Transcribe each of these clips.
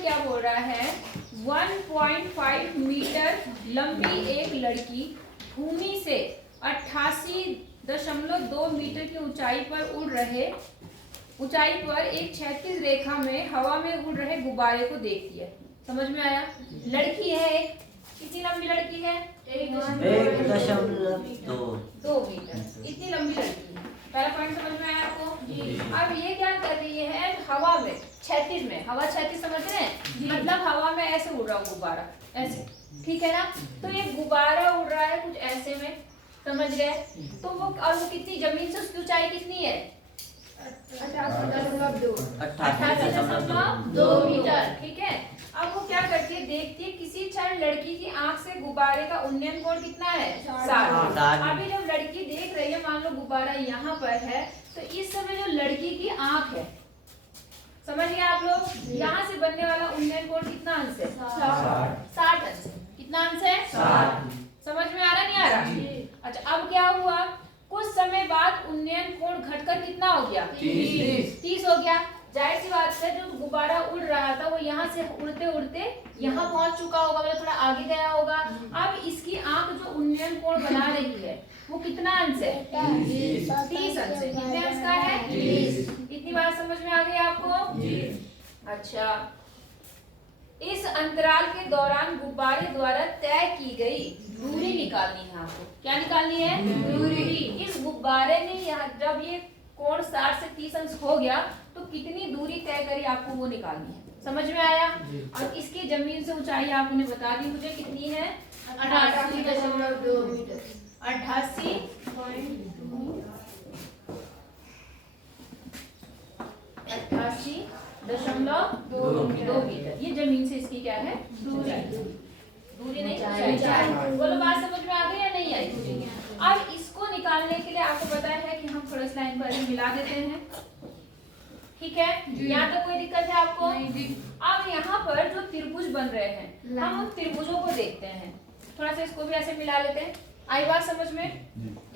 में क्या बोल रहा है, 1.5 मीटर लंबी एक लड़की भूमि से 88.2 मीटर की ऊंचाई पर एक क्षैतिज रेखा में हवा में उड़ रहे गुब्बारे को देखती है। समझ में आया? लड़की है एक, कितनी लंबी लड़की है? 1.2 मीटर, इतनी लंबी लड़की है। पहला पॉइंट समझ में आया आपको? अब ये क्या कर रही है, हवा में, क्षैतिज में, हवा क्षैतिज समझ रहे हैं, मतलब हवा में ऐसे उड़ रहा है गुब्बारा, ऐसे, ठीक है ना? तो ये गुब्बारा उड़ रहा है कुछ ऐसे में, समझ गए? तो वो, और वो कितनी, जमीन से उसकी ऊंचाई कितनी है? 88.2 मीटर, ठीक है। अब वो क्या करती है, देखती है किसी क्षण लड़की की आंख से गुब्बारे का उन्नयन कोण कितना है? 60। अभी जब लड़की देख रही है, मान लो गुब्बारा यहाँ पर है, तो इस समय जो लड़की की आंख है, समझ गए आप लोग, यहाँ से बनने वाला उन्नयन कोण कितना अंश है? 60 अंश। कितना अंश है? 60। समझ में आ रहा नहीं आ रहा? अच्छा, अब क्या हुआ, कुछ समय बाद उन्नयन कोण घटकर कितना हो गया? 30 हो गया। जाहिर सी बात है, जो गुब्बारा उड़ रहा था वो यहाँ से उड़ते उड़ते यहाँ पहुंच चुका होगा, मतलब थोड़ा आगे गया होगा। अब इसकी आंख जो उन्नयन कोण बना रही है वो कितना अंश है? 30 अंश है। कितने अंश का है? 30। इतनी बात समझ में आ गई आपको? अच्छा, इस अंतराल के दौरान गुब्बारे द्वारा तय की गई दूरी निकालनी है आपको। क्या निकालनी है? दूरी। इस गुब्बारे ने जब ये कोण 60 से 30 अंश हो गया तो कितनी दूरी तय करी आपको वो निकालनी है। समझ में आया? और इसकी जमीन से ऊंचाई आपने बता दी मुझे कितनी है? 88.2 मीटर। 88.2 मीटर। ये जमीन से इसकी क्या है? दूरी नहीं, बोलो बात समझ में आ गई या नहीं आई? अब इसको निकालने के लिए आपको पता है कि हम थोड़ा लाइन पर मिला देते हैं, ठीक है? यहाँ तक कोई दिक्कत है आपको? अब यहाँ पर जो त्रिभुज बन रहे हैं, हम उन त्रिभुजों को देखते हैं। थोड़ा सा इसको भी ऐसे मिला लेते हैं। आई बात समझ में?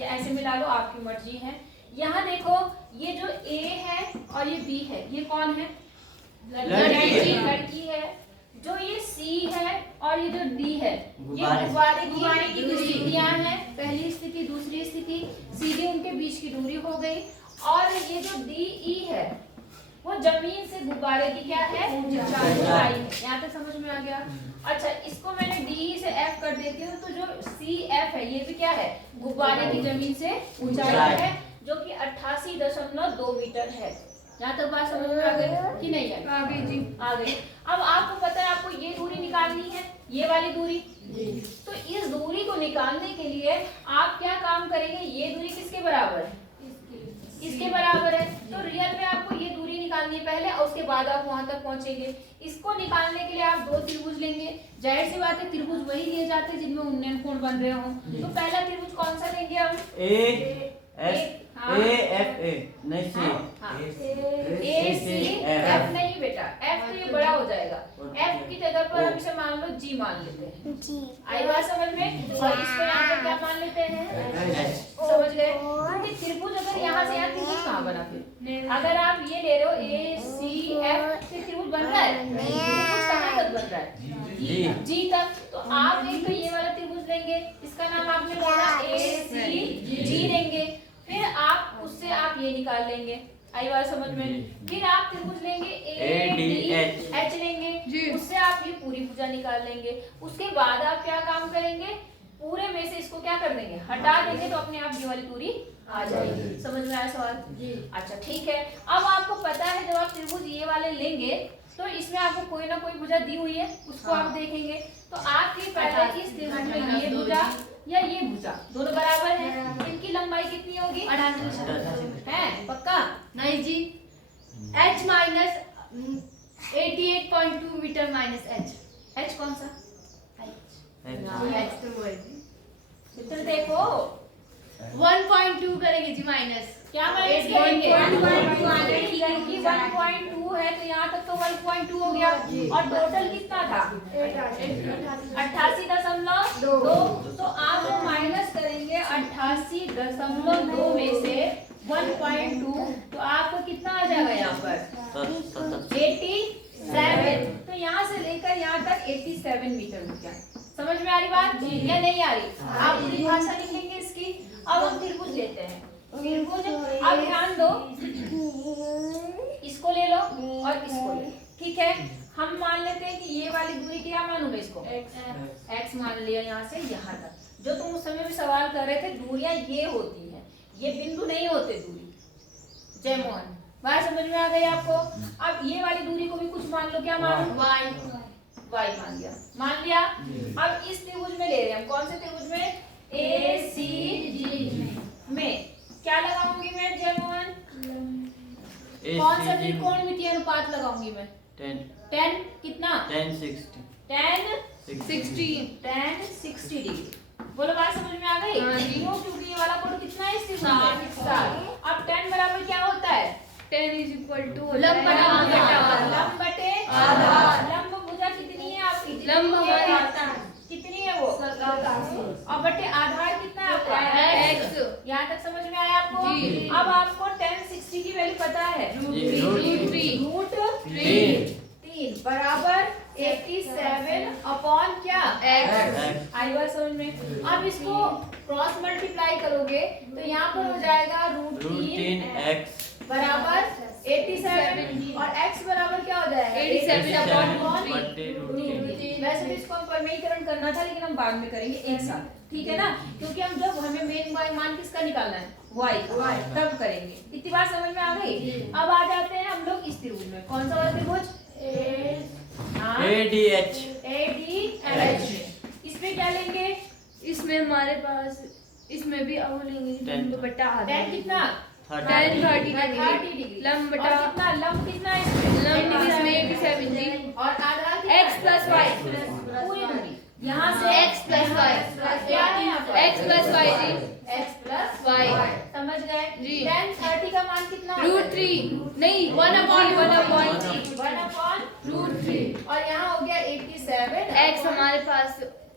या ऐसे मिला लो, आपकी मर्जी है। यहाँ देखो, ये जो A है और ये B है, ये कौन है? लड़की है। जो ये C है और ये जो D है, ये गुब्बारे की स्थितियां हैं। पहली स्थिति, दूसरी स्थिति, सीधी उनके बीच की दूरी हो गई। और ये जो DE है वो जमीन से गुब्बारे की क्या है? ऊंचाई है। यहाँ तक समझ में आ गया? अच्छा, इसको मैंने DE से F कर देती हूँ, तो जो CF है ये भी क्या है? गुब्बारे की जमीन से ऊंचाई है, जो कि 88.2 मीटर है। यहाँ तक बात समझ में आ गई कि नहीं है? आ गई जी, आ गई। अब आपको पता है आपको ये दूरी निकालनी है, ये वाली दूरी। तो इस दूरी को निकालने के लिए आप क्या काम करेंगे? ये दूरी किसके बराबर है? इसके बराबर है। तो रियल में आपको ये दूरी निकालनी है पहले, और उसके बाद आप वहां तक पहुंचेंगे। इसको निकालने के लिए आप दो त्रिभुज लेंगे। जाहिर सी बात है, त्रिभुज वही लिए जाते हैं जिनमें उन्नयन कोण बन रहे हो। तो पहला त्रिभुज कौन सा लेंगे हम? F नहीं बेटा, F तो ये बड़ा हो जाएगा। F की जगह पर हम इसे मान लो G मान लेते हैं। आई बात समझ में? और इसको यहाँ पर क्या मान लेते हैं? समझ गए? क्योंकि त्रिभुज अगर यहाँ से यहाँ, त्रिभुज कहाँ बना फिर? अगर आप ये ले रहे हो ACF, फिर त्रिभुज बन रहा है? त्रिभुज कहाँ तक बन रहा है? G तक। तो आप एक तो ये वाला त्रिभुज लेंगे, इसका नाम आपने बोला ACG लेंगे। फिर आप उससे आप ये निकाल लेंगे। आई बात समझ में? फिर आप त्रिभुज लेंगे ADH लेंगे, उससे आप ये पूरी भुजा निकाल लेंगे। उसके बाद आप क्या काम करेंगे? पूरे में से इसको क्या कर देंगे? हटा देंगे, तो अपने आप ये वाली दूरी आ जाएगी। समझ में आया सवाल? अच्छा, ठीक है। अब आपको पता है जब आप त्रिभुज ये वाले लेंगे तो इसमें आपको कोई ना कोई भुजा दी हुई है, उसको आप देखेंगे। तो आपकी पहले इस त्रिभुज में ये भुजा या ये भुजा दोनों बराबर है। इनकी लंबाई कितनी होगी? 88 है। पक्का? नहीं जी, H minus 88.2 metre minus H। H कौन सा? H तो वो है जी। चित्र देखो, 1.2 करेंगे जी माइनस। क्या माइनस करेंगे? 1.2 है, तो यहाँ तक तो 1.2 हो गया। और टोटल कितना था? 88.2। तो आप माइनस करेंगे 88.2 में से 1.2, तो आपको कितना आ जाएगा यहाँ पर? 87। तो यहाँ 87 मीटर हो गया। समझ में आ रही बात या नहीं आ रही? आप पूरी भाषा लिख लेंगे इसकी। अब हम त्रिभुज लेते हैं। त्रिभुज, अब ध्यान दो, इसको ले लो और इसको ले लो, ठीक है। हम मान लेते हैं कि ये वाली दूरी क्या मानूं मैं इसको? x मान लिया यहाँ से यहाँ तक। जो तुम उस समय भी सवाल कर रहे थे, दूरियां ये होती हैं, ये बिंदु नहीं होते दूरी। जय मोहन, बात समझ में आ गई आपको? अब ये वाली दूरी को भी कुछ मान लो, क्या मानो? y मान लिया, मान लिया। अब इस त्रिभुज में ले रहे हैं हम, कौन से त्रिभुज में? ACD में क्या लगाऊंगी मैं जय मोहन? कौन सा त्रिकोणमितीय अनुपात लगाऊंगी मैं? 10 कितना? 10 60 डिग्री। बोलो बात समझ में आ गई? क्यों? क्योंकि ये वाला कोण कितना है इस त्रिभुज में? 60। अब 10 बराबर क्या होता है? 10 is equal to लंब बटे आधार। लंब भुजा कितनी है आपकी? कितनी है वो? और बटे आधार कितना है आपका? x। यहाँ तक समझ में आया आपको? अब आपको 10 60 की वैल्यू पता है, रूट 3 बराबर 87 अपॉन क्या? x। आई बात समझ में? अब इसको क्रॉस मल्टीप्लाई करोगे तो यहाँ पर हो जाएगा रूट 3 x बराबर 87 और x बराबर क्या हो जाएगा? 87 अपॉन वैसे भी इसको परिमेयीकरण करना था, लेकिन हम बाद में करेंगे एक साथ, ठीक है ना? क्योंकि हम जब हमें मेन मान किसका निकालना है? y तब करेंगे। इतनी बात समझ में आ गई? अब आ जाते हैं हम लोग इस त्रिभुज में। कौन सा वाला त्रिभुज? ADH। इसमें क्या लेंगे? इसमें हमारे पास, इसमें भी अब लेंगे 10 बटा आधा। 10 कितना? 30 डिग्री। लंब और बटा कितना? लंब कितना है इसमें? लंब इसमें 87 जी। और आधार कितना? x plus y। पूरी दूरी यहाँ से x plus y। क्या है यहाँ पर? x plus y जी। x plus y। समझ गए जी। 10 30 का मान कितना? रूट 3 नहीं 1 अपॉन 1/√3 और यहाँ हो गया 87। x हमारे पास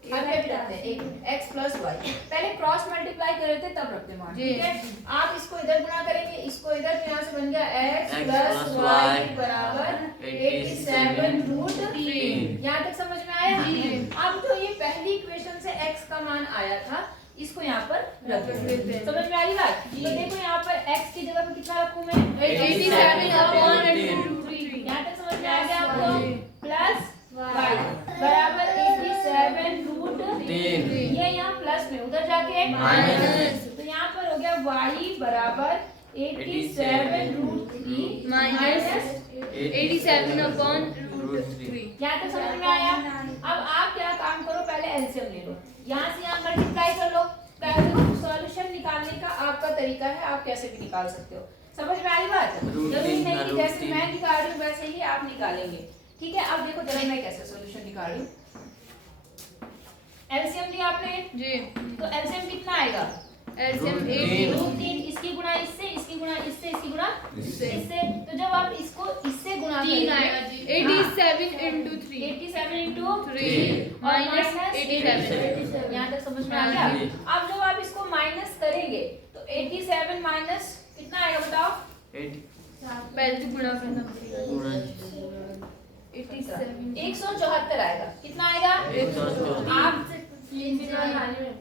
आगे भी रखते हैं x plus y। पहले क्रॉस मल्टीप्लाई कर रहे थे तब रखते मान, ठीक है। आप इसको इधर गुणा करेंगे, इसको इधर, तो यहाँ से बन गया x plus y बराबर 87√3। यहाँ तक समझ में आया? अब जो ये पहली इक्वेशन से x का मान आया था, इसको यहाँ पर रख देते हैं। समझ में आ रही बात? तो देखो यहाँ पर x की जगह पे कितना रखूं मैं? 87 अपॉन √3। यहाँ तक समझ में आ गया आपको? प्लस y बराबर 87√3। ये यहाँ प्लस में, उधर जाके माइनस, तो यहाँ पर हो गया y बराबर 87√3 माइनस 87 अपॉन √3। यहाँ तक समझ में आया? अब आप क्या काम करो, पहले एलसीएम ले लो, यहाँ से यहाँ मल्टीप्लाई कर लो। सॉल्यूशन निकालने का आपका तरीका है, आप कैसे भी निकाल सकते हो। समझ में आ रही बात? जरूरी नहीं कि जैसे मैं निकाल रही हूँ वैसे ही आप निकालेंगे, ठीक है। अब देखो जरा मैं कैसे सॉल्यूशन निकाल रही हूँ। एलसीएम लिया आपने जी, तो एलसीएम कितना आएगा? एलसीएम √3। इसकी गुणा इससे, इसकी गुणा इससे, इसकी गुणा इससे। तो जब आप इसको इससे गुणा 3 आएगा जी। 87 into 3 87 into 3 माइनस 87। यहाँ तक समझ में आ गया? अब जब आप इसको माइनस करेंगे तो 87 माइनस कितना आएगा बताओ? पहले तो गुणा करना पड़ेगा। 174 आएगा। कितना आएगा? 174। आप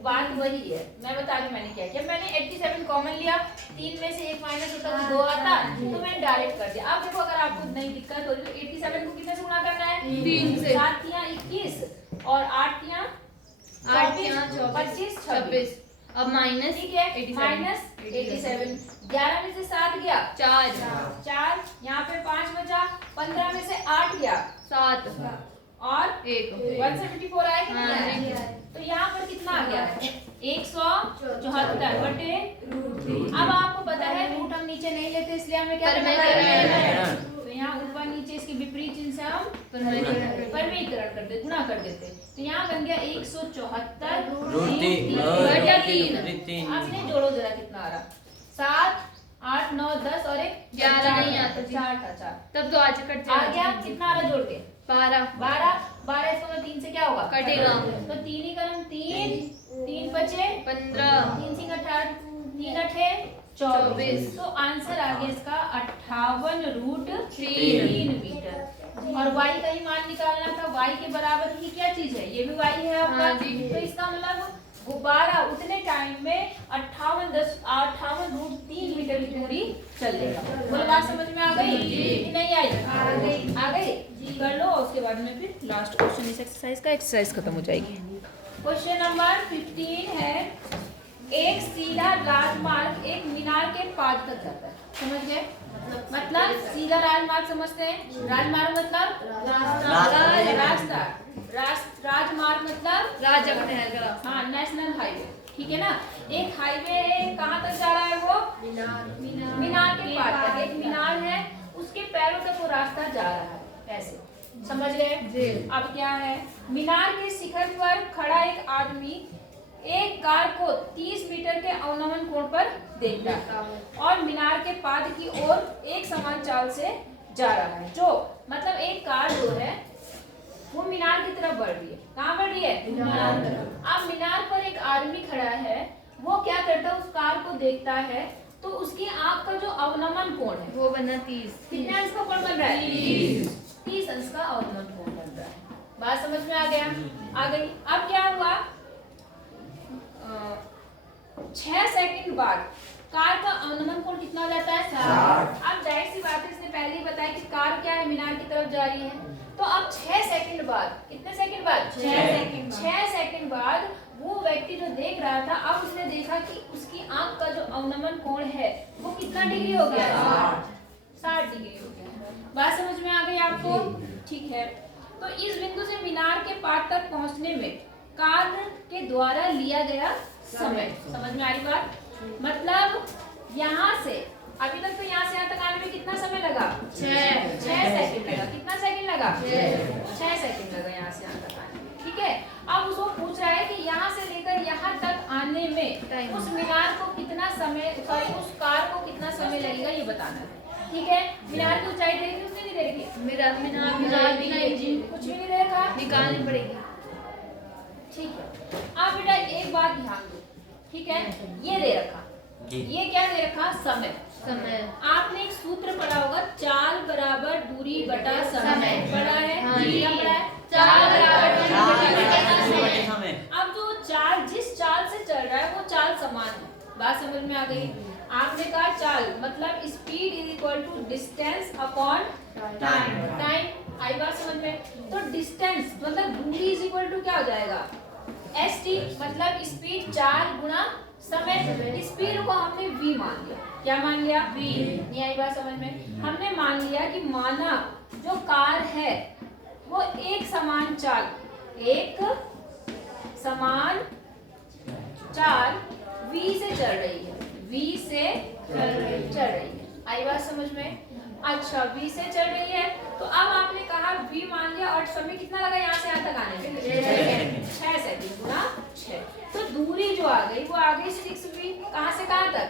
बात वही है, मैं बता रही मैंने क्या किया। मैंने 87 कॉमन लिया, 3 में से 1 माइनस होता तो 2 आता, तो मैंने डायरेक्ट कर दिया। अब देखो अगर आपको नहीं दिक्कत हो रही तो 87 को कितने से गुणा करना है? 3 से। 7 तिया 21 और 8 तिया 25 26। अब माइनस, ठीक है, माइनस 87। 11 में से 7 गया 4, यहाँ पे 5 बचा, 15 में से 8 गया 7 और 1 174 आया कि नहीं आया? तो यहाँ पर कितना आ गया? 174 बटे √3। अब आपको पता है रूट हम नीचे नहीं लेते, इसलिए हमें क्या करना है? तो यहाँ ऊपर नीचे इसके विपरीत चिन्ह से हम परिमेयीकरण कर देते, गुणा कर देते। तो यहाँ बन गया 174 √3। अब इन्हें जोड़ो जरा, कितना आ रहा? 7 8 9 10 और 1 11 नहीं आता, 4 था 4। तब तो आज कट आ गया, कितना आ रहा जोड़ के? 12 इसको मैं 3 से क्या होगा? कटेगा। तो 3 ही करम 3 बचे 15 3 सिंह 18 3 अठे 24। तो आंसर आ गया इसका 58√3 मीटर। और y का ही मान निकालना था। y के बराबर ही क्या चीज है, ये भी y है आपका। हाँ जी। तो इसका मतलब गुब्बारा उतने टाइम में 58.3 मीटर की दूरी चलेगा। बोलो बात समझ में आ गई कि नहीं आई? आ गई। कर लो और उसके बाद में फिर लास्ट क्वेश्चन इस एक्सरसाइज का, एक्सरसाइज खत्म हो जाएगी। क्वेश्चन नंबर 15 है, एक सीधा राजमार्ग एक मीनार के पाद तक जाता है। समझ गए? मतलब सीधा राजमार्ग समझते हैं, राजमार्ग मतलब रास्ता, राजमार्ग मतलब हाँ नेशनल हाईवे, ठीक है ना। एक हाईवे कहाँ तक जा रहा है वो? मीनार के पाद तक। एक मीनार है उसके पैरों तक वो रास्ता जा रहा है, ऐसे समझ गए? अब क्या है, मीनार के शिखर पर खड़ा एक आदमी एक कार को 30 मीटर के अवनमन कोण पर देखता है और मीनार के पाद की ओर एक समान चाल से जा रहा है। जो मतलब एक कार जो है वो मीनार की तरफ बढ़ रही है। कहाँ बढ़ रही है? मीनार की तरफ। अब मीनार पर एक आदमी खड़ा है, वो क्या करता है, उस कार को देखता है तो उसकी आंख का जो अवनमन कोण है वो बना 30। कितने अंश का कोण बन रहा है? 30 अंश का अवनमन कोण बन रहा है। बात समझ में आ गया? आ गई। अब क्या हुआ, 6 सेकंड बाद कार का अवनमन कोण कितना हो जाता है? 60। अब जाहिर सी बात है, इसने पहले ही बताया कि कार क्या है, मीनार की तरफ जा रही है। तो अब 6 सेकंड बाद, कितने सेकंड बाद? 6 सेकंड बाद वो व्यक्ति जो देख रहा था, अब उसने देखा कि उसकी आंख का जो अवनमन कोण है वो कितना डिग्री हो गया? 60 डिग्री हो गया। बात समझ में आ गई आपको? ठीक है। तो इस बिंदु से मीनार के पाद तक पहुंचने में कार के द्वारा लिया गया समय, समझ में आ रही बात? मतलब यहाँ से अभी तक तो यहाँ से यहाँ तक आने में कितना समय लगा? 6 सेकंड लगा। कितना सेकंड लगा? 6 सेकंड लगा यहाँ से यहाँ तक आने में, ठीक है। अब उसको पूछ रहा है कि यहाँ से लेकर यहाँ तक आने में उस मीनार को कितना समय, सॉरी उस कार को कितना समय लगेगा, ये बताना है, ठीक है। मीनार की ऊंचाई देगी उसने नहीं देगी? कुछ भी नहीं देखा, निकालनी पड़ेगी। ठीक है। अब बेटा एक बात ध्यान दो, ठीक है। ये दे रखा, ये क्या दे रखा? समय। आपने एक सूत्र पढ़ा होगा, चाल बराबर दूरी बटा समय। पढ़ा है? हाँ, क्या पढ़ा है? चाल बराबर दूरी बटा समय। अब जो चाल, जिस चाल से चल रहा है वो चाल समान है। बात समझ में आ गई? आपने कहा चाल मतलब speed is equal to distance upon time. आई बात समझ में? तो डिस्टेंस मतलब दूरी इज इक्वल टू क्या हो जाएगा? st, मतलब स्पीड 4 गुना समय। स्पीड को हमने v मान लिया। क्या मान लिया? v। नहीं आई बात समझ में? हमने मान लिया कि माना जो कार है वो एक समान चाल v से चल रही है, v से चल रही है। आई बात समझ में? अच्छा, v से चल रही है तो अब आपने कहा v मान लिया और समय कितना लगा यहाँ से यहाँ तक आने में? 6 सेकंड गुना 6। तो दूरी जो आ गई वो आ गई 6v। कहाँ से कहाँ तक?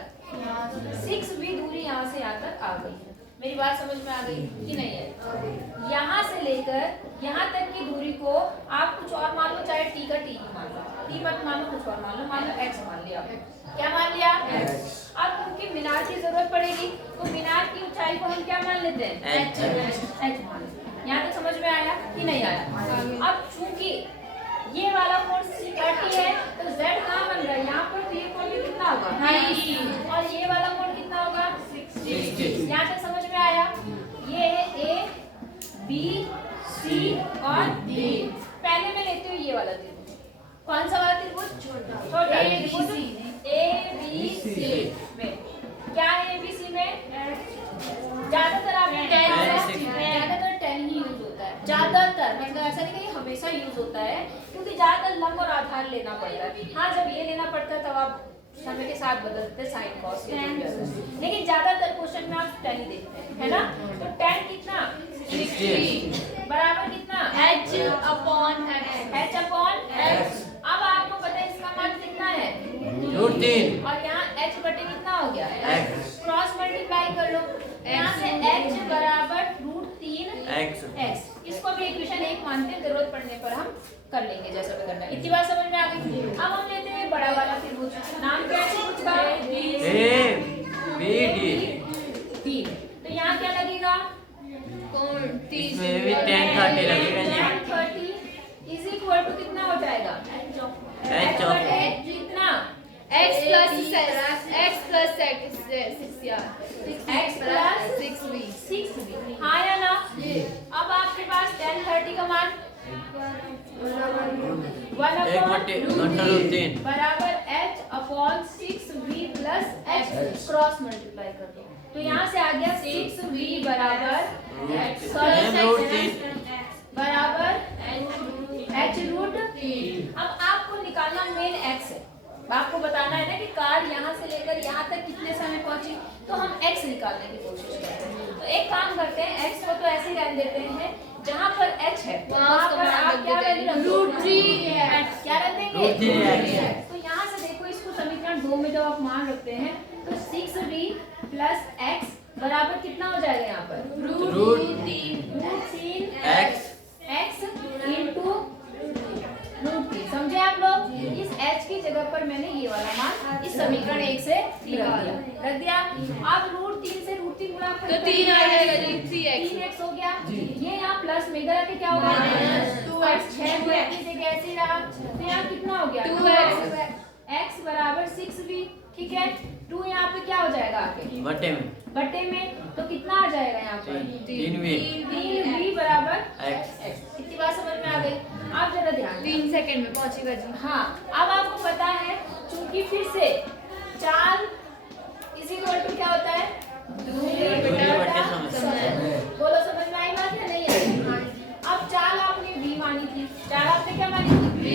6v दूरी यहाँ से यहाँ तक आ गई है। मेरी बात समझ में आ गई कि नहीं है? यहाँ से लेकर यहाँ तक की दूरी को आप कुछ और मान लो, चाहे t का t ही मान लो, t मत मान लो, कुछ और मान लो x मान लिया। क्या मान लिया? अब क्योंकि मीनार की जरूरत पड़ेगी तो मीनार की ऊंचाई को हम क्या मान लेते हैं? h मान लेते हैं। यहाँ तक समझ में आया कि नहीं आया? अब चूंकि ये वाला कोण 30 है तो z कहाँ बन रहा है? यहाँ पर। तो ये कोण भी कितना होगा? 90। और ये वाला कोण कितना होगा? 60। यहाँ तक समझ में आया? ये है a b c और d। पहले मैं लेती हूँ ये वाला त्रिभुज। कौन सा वाला त्रिभुज? छोटा a b c में। क्या है a b c में? ज्यादातर आपने ज्यादातर 10 ही यूज होता है। ज्यादातर मतलब ऐसा नहीं कि हमेशा यूज होता है, क्योंकि ज्यादातर लंब और आधार लेना पड़ता है। हाँ, जब ये लेना पड़ता है तब आप समय के साथ बदलते साइन कॉस के, लेकिन ज्यादातर क्वेश्चन में आप 10 ही देखते हैं, है ना। तो 10 कितना? 60 बराबर कितना? h upon x। अब आपको पता है इसका मान कितना है? √3। और यहाँ h बटे कितना हो गया? x। क्रॉस मल्टीप्लाई कर लो, यहाँ से h बराबर √3x। इसको भी इक्वेशन 1 मानते हैं, जरूरत पड़ने पर हम कर लेंगे जैसा भी करना है। इतनी बात समझ में आ गई? अब हम लेते हैं बड़ा वाला त्रिभुज। नाम क्या है त्रिभुज का? ABD। तो यहाँ क्या लगेगा? कोण। इसमें भी 10-30 लगेगा जी। 10-30 इज इक्वल टू कितना हो जाएगा? H of कितना? x plus 6 यार x plus 6v 6v, हाँ या ना? अब आपके पास 10-30 का मान 1/3 बराबर h upon 6v plus h cross multiply कर दो, तो यहाँ से आ गया 6v बराबर बराबर h रूट 3। अब आपको निकालना मेन x है, आपको बताना है ना कि कार यहाँ से लेकर यहाँ तक कितने समय पहुंची, तो हम x निकालने की कोशिश करते हैं। तो एक काम करते हैं, x को तो ऐसे ही रहने देते हैं, जहाँ पर h है वहाँ पर आप क्या वैल्यू रख दोगे? क्या रख देंगे? तो यहाँ से देखो, इसको समीकरण 2 में जब आप मान रखते हैं तो 6v प्लस x बराबर कितना हो जाएगा यहाँ पर? Root 3 x into root 3। समझे आप लोग? इस h की जगह पर मैंने ये वाला मान इस समीकरण 1 से रख दिया। अब रूट 3 से रूट 3 गुणा तो 3 आ जाएगा जी 3x 3x हो गया। ये यहाँ प्लस में इधर आके क्या होगा? 2x 6 को की जगह ऐसे ही रहा, तो यहाँ कितना हो गया? 2x x बराबर 6v, ठीक है। 2 यहाँ पे क्या हो जाएगा आके? बटे में, तो कितना आ जाएगा यहाँ पर? 3v बराबर x। इतनी बात समझ में आ गई? आप जरा ध्यान दें। 3 सेकंड में पहुंचेगा जी। हाँ, अब आपको पता है, चूंकि फिर से चाल इस इक्वल टू क्या होता है? दूरी बटा समय। बोलो, समझ में आई बात या नहीं आई? अब चाल आपने v मानी थी, चाल आपने क्या मानी थी? v,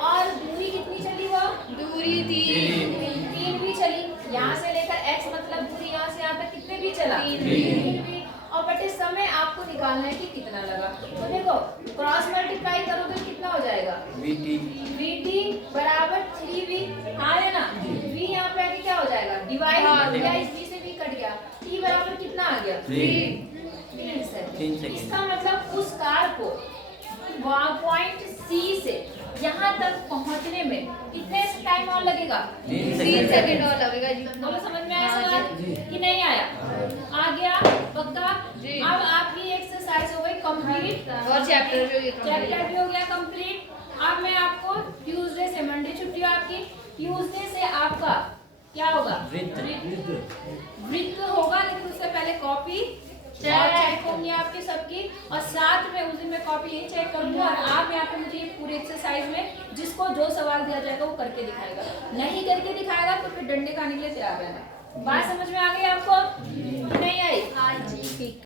और दूरी कितनी चली? वो दूरी 3 भी चली। यहाँ से लेकर x मतलब दूरी यहाँ से यहाँ तक कितने भी चला? 3 भी। और बटे समय आपको निकालना है कि कितना लगा। तो देखो, क्रॉस मल्टीप्लाई करोगे तो कितना हो जाएगा? vt बराबर 3v, हाँ है ना? v यहाँ पे आके क्या हो जाएगा? डिवाइड हो गया, इस v से v कट गया, t बराबर कितना आ गया? 3 सेकंड। इसका मतलब उस कार को पॉइंट C से यहाँ तक पहुँचने में कितने टाइम और लगेगा? 3 सेकंड और लगेगा जी। बोलो, समझ में आया सवाल कि नहीं आया? आ गया पक्का? जी। अब आपकी एक्सरसाइज हो गई कंप्लीट और चैप्टर भी हो गया कंप्लीट। अब मैं आपको ट्यूसडे से, मंडे छुट्टी है आपकी, ट्यूसडे से आपका क्या होगा? वृत्त होगा, लेकिन उससे पहले कॉपी चेक होंगी आपकी सबकी, और साथ में उस दिन मैं कॉपी यही चेक करूंगी और आप यहाँ पे मुझे ये पूरे एक्सरसाइज में जिसको जो सवाल दिया जाएगा वो करके दिखाएगा, नहीं करके दिखाएगा तो फिर डंडे खाने के लिए तैयार रहना। बात समझ में आ गई आपको? नहीं आई? हाँ जी, ठीक।